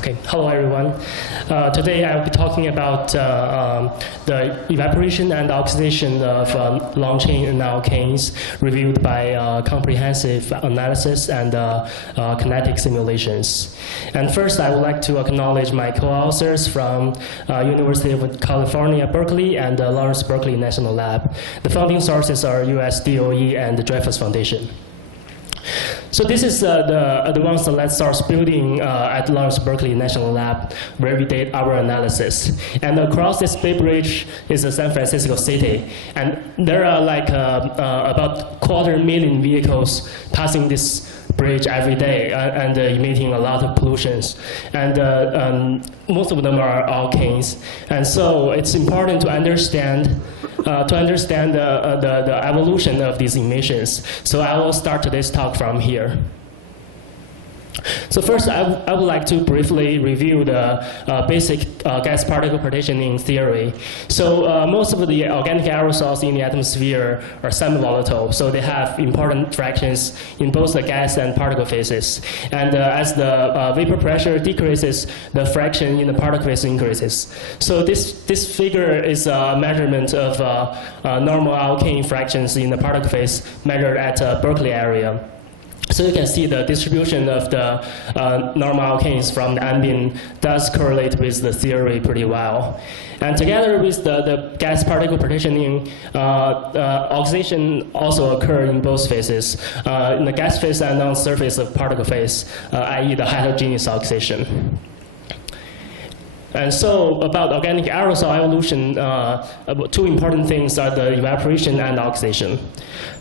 Okay, hello everyone. Today I'll be talking about the evaporation and oxidation of long-chain alkanes reviewed by comprehensive analysis and kinetic simulations. And first, I would like to acknowledge my co-authors from University of California, Berkeley and Lawrence Berkeley National Lab. The funding sources are US DOE and the Dreyfus Foundation. So this is the advanced lead source building at Lawrence Berkeley National Lab, where we did our analysis. And across this Bay Bridge is the San Francisco city. And there are like about 250,000 vehicles passing this bridge every day and emitting a lot of pollutions. And most of them are alkanes. And so it's important to understand the evolution of these emissions. So I will start today's talk from here. So first, I would like to briefly review the basic gas particle partitioning theory. So most of the organic aerosols in the atmosphere are semi-volatile, so they have important fractions in both the gas and particle phases. And as the vapor pressure decreases, the fraction in the particle phase increases. So this figure is a measurement of normal alkane fractions in the particle phase measured at Berkeley area. So you can see the distribution of the normal alkanes from the ambient does correlate with the theory pretty well. And together with the gas particle partitioning, oxidation also occurs in both phases, in the gas phase and on the surface of particle phase, i.e. the heterogeneous oxidation. And so about organic aerosol evolution, two important things are the evaporation and oxidation.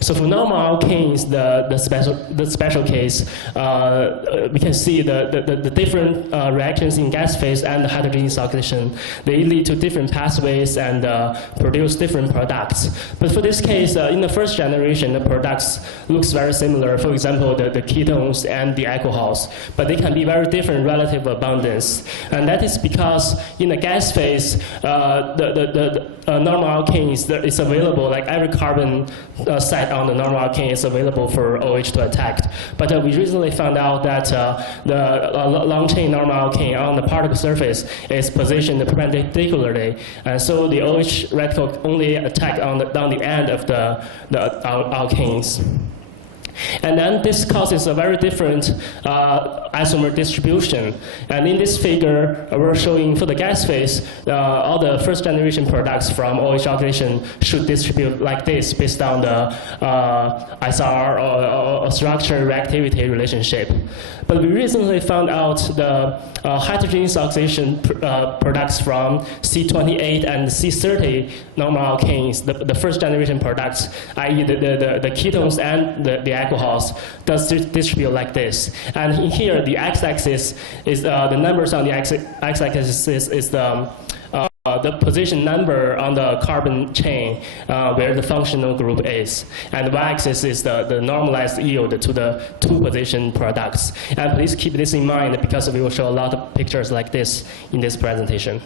So for normal alkanes, the special case, we can see the different reactions in gas phase and the heterogeneous oxidation. They lead to different pathways and produce different products. But for this case, in the first generation, the products looks very similar. For example, the ketones and the alcohols, but they can be very different relative abundance. And that is because in the gas phase, the normal alkane is available, like every carbon site on the normal alkane is available for OH to attack. But we recently found out that the long-chain normal alkane on the particle surface is positioned perpendicularly. And so the OH radical only attack on the end of the alkanes. And then this causes a very different isomer distribution. And in this figure, we're showing for the gas phase, all the first generation products from OH oxidation should distribute like this based on the ISR or structure reactivity relationship. But we recently found out the heterogeneous oxidation products from C28 and C30 normal alkanes, the first generation products, i.e. the ketones and the alcohols, does distribute like this. And in here, the x-axis is the numbers on the x-axis is the position number on the carbon chain where the functional group is. And the y-axis is the normalized yield to the two-position products. And please keep this in mind because we will show a lot of pictures like this in this presentation.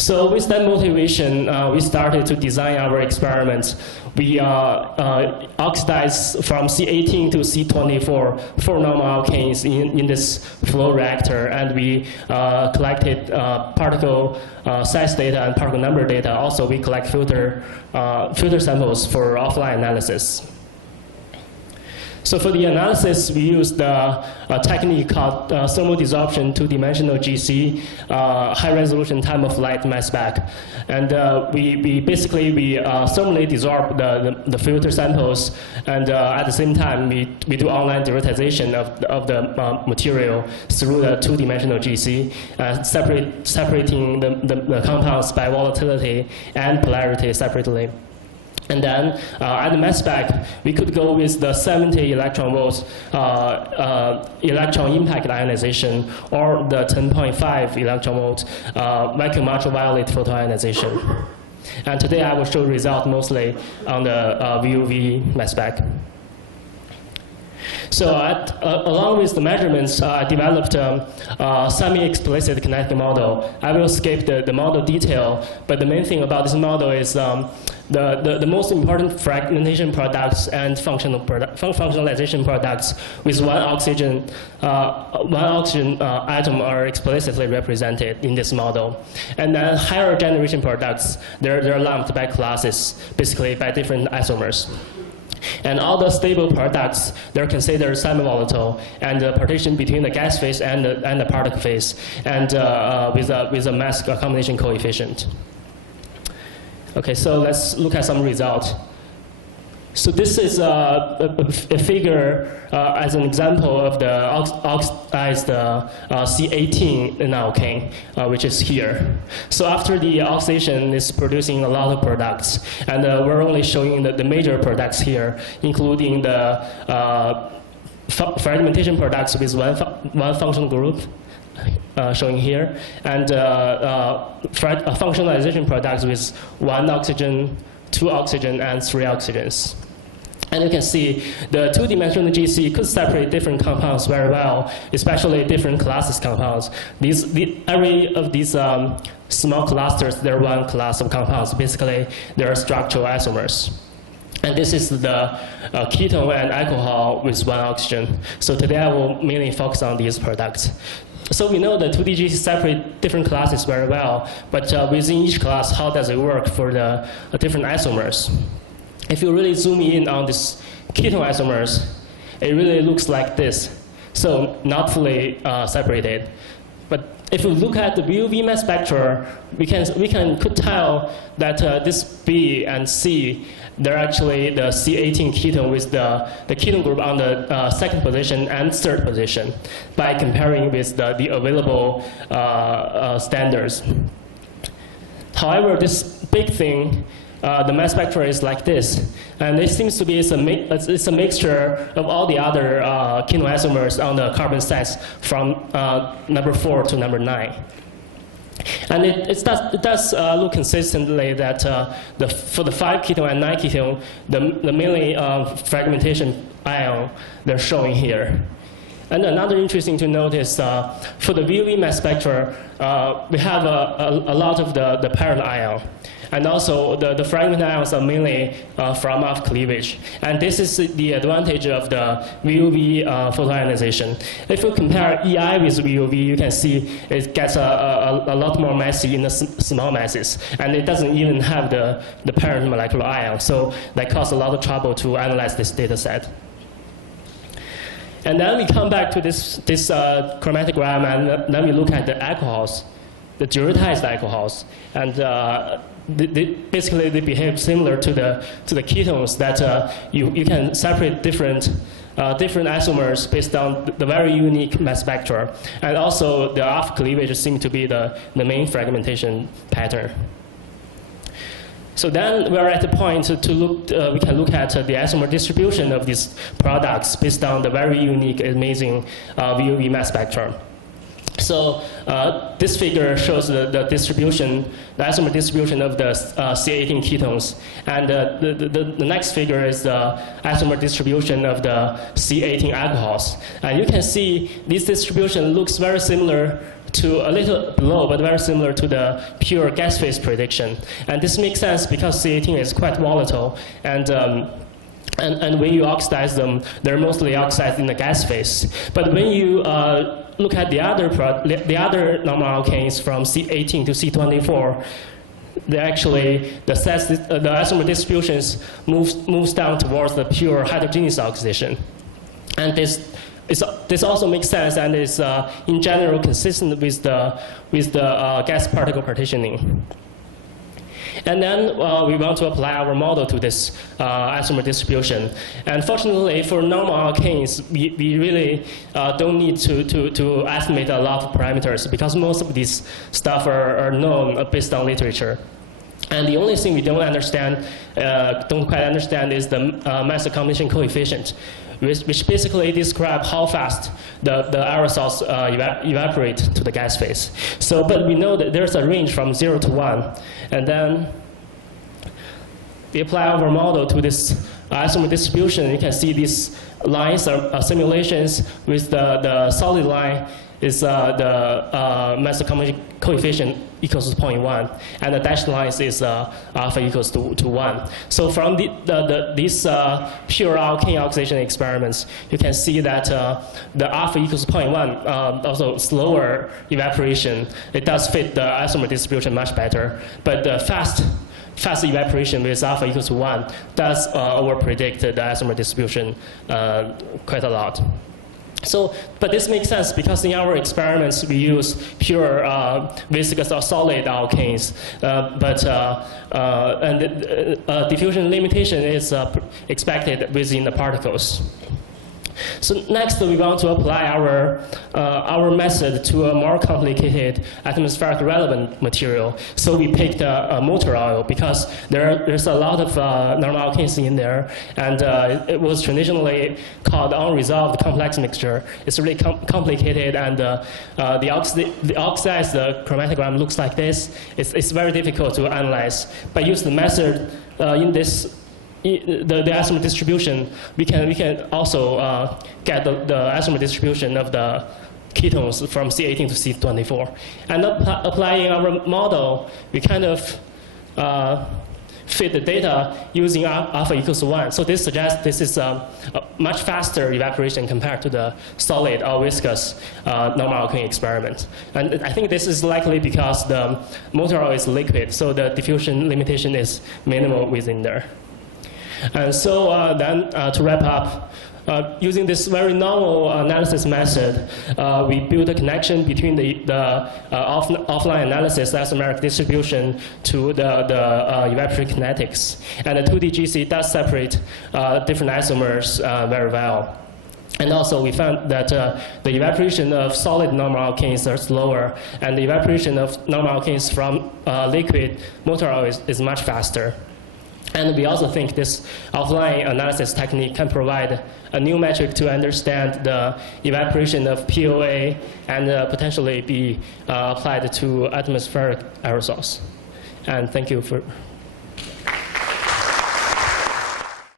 So with that motivation, we started to design our experiments. We oxidize from C18 to C24 for normal alkanes in this flow reactor, and we collected particle size data and particle number data. Also, we collect filter samples for offline analysis. So for the analysis, we used a technique called thermal desorption two-dimensional GC, high-resolution time-of-flight mass spec. And we basically thermally desorb the filter samples, and at the same time, we do online derivatization of the material through the two-dimensional GC, separating the compounds by volatility and polarity separately. And then at the mass spec, we could go with the 70 electron volts electron impact ionization or the 10.5 electron volt vacuum ultraviolet photoionization. And today I will show results mostly on the VUV mass spec. So along with the measurements, I developed a semi-explicit kinetic model. I will skip the model detail, but the main thing about this model is the most important fragmentation products and functionalization products with one oxygen atom are explicitly represented in this model. And then higher generation products, they're lumped by classes, basically by different isomers. And all the stable products, they're considered semi-volatile, and the partition between the gas phase and the particle phase, and with a mass combination coefficient. Okay, so let's look at some results. So this is a figure as an example of the oxidized C18 in alkane, which is here. So after the oxidation, it's producing a lot of products. And we're only showing the major products here, including the fragmentation products with one functional group, showing here, and functionalization products with one oxygen, two oxygen, and three oxygens. And you can see the two-dimensional GC could separate different compounds very well, especially different classes compounds. Every of these small clusters, they're one class of compounds. Basically, they're structural isomers. And this is the ketone and alcohol with one oxygen. So today I will mainly focus on these products. So we know that 2D-GC separate different classes very well, but within each class, how does it work for the different isomers? If you really zoom in on this ketone isomers, it really looks like this. So not fully separated. But if you look at the VUV mass spectra, we could tell that this B and C, they're actually the C18 ketone with the ketone group on the second position and third position by comparing with the available standards. However, this big thing, the mass spectra is like this, and it seems to be it's a mixture of all the other ketone isomers on the carbon sets from number 4 to number 9. And it does look consistently that for the 5 ketone and 9 ketone, the mainly fragmentation ion they're showing here. And another interesting to notice, for the VUV mass spectra, we have a lot of the parent ion. And also, the fragment ions are mainly from off cleavage. And this is the advantage of the VUV photoionization. If you compare EI with VUV, you can see it gets a lot more messy in the small masses. And it doesn't even have the parent molecular ion. So that causes a lot of trouble to analyze this data set. And then we come back to this chromatogram, and then we look at the alcohols, the diuretized alcohols. And basically, they behave similar to the ketones that you can separate different isomers based on the very unique mass spectra. And also, the off cleavage seems to be the main fragmentation pattern. So then we're at the point to look, we can look at the isomer distribution of these products based on the very unique, amazing VUV mass spectrum. So this figure shows the distribution, the isomer distribution of the C18 ketones. And the next figure is the isomer distribution of the C18 alcohols. And you can see this distribution looks very similar to a little below, but very similar to the pure gas phase prediction. And this makes sense because C18 is quite volatile. And when you oxidize them, they're mostly oxidized in the gas phase. But when you look at the other normal alkanes from C18 to C24, the isomer distributions moves down towards the pure heterogeneous oxidation. And this also makes sense and is in general consistent with the gas particle partitioning. And then we want to apply our model to this isomer distribution. And fortunately, for normal alkanes, we really don't need to estimate a lot of parameters because most of these stuff are known based on literature. And the only thing we don't quite understand is the mass combination coefficient, which basically describe how fast the aerosols evaporate to the gas phase. So, but we know that there's a range from 0 to 1. And then we apply our model to this isomer distribution. You can see these lines are simulations with the solid line is the mass combination coefficient equals to 0.1, and the dashed line is alpha equals to 1. So from these pure alkane oxidation experiments, you can see that the alpha equals 0.1, also slower evaporation, it does fit the isomer distribution much better. But the fast evaporation with alpha equals to 1 does over-predict the isomer distribution quite a lot. So, but this makes sense because in our experiments we use pure viscous or solid alkanes, and diffusion limitation is expected within the particles. So next, we want to apply our method to a more complicated atmospheric relevant material. So we picked motor oil because there's a lot of normal alkanes in there, and it was traditionally called unresolved complex mixture. It's really complicated, and the oxidized chromatogram looks like this. It's very difficult to analyze. But use the method in this. The isomer distribution, we can also get the isomer distribution of the ketones from C18 to C24. And applying our model, we kind of fit the data using alpha equals to 1. So this suggests this is a much faster evaporation compared to the solid or viscous normal alkane experiment. And I think this is likely because the motor oil is liquid, so the diffusion limitation is minimal within there. And so then to wrap up, using this very novel analysis method, we build a connection between the offline analysis isomeric distribution to the evaporative kinetics. And the 2D GC does separate different isomers very well. And also, we found that the evaporation of solid normal alkanes are slower, and the evaporation of normal alkanes from liquid motor oil is much faster. And we also think this offline analysis technique can provide a new metric to understand the evaporation of POA and potentially be applied to atmospheric aerosols. And thank you for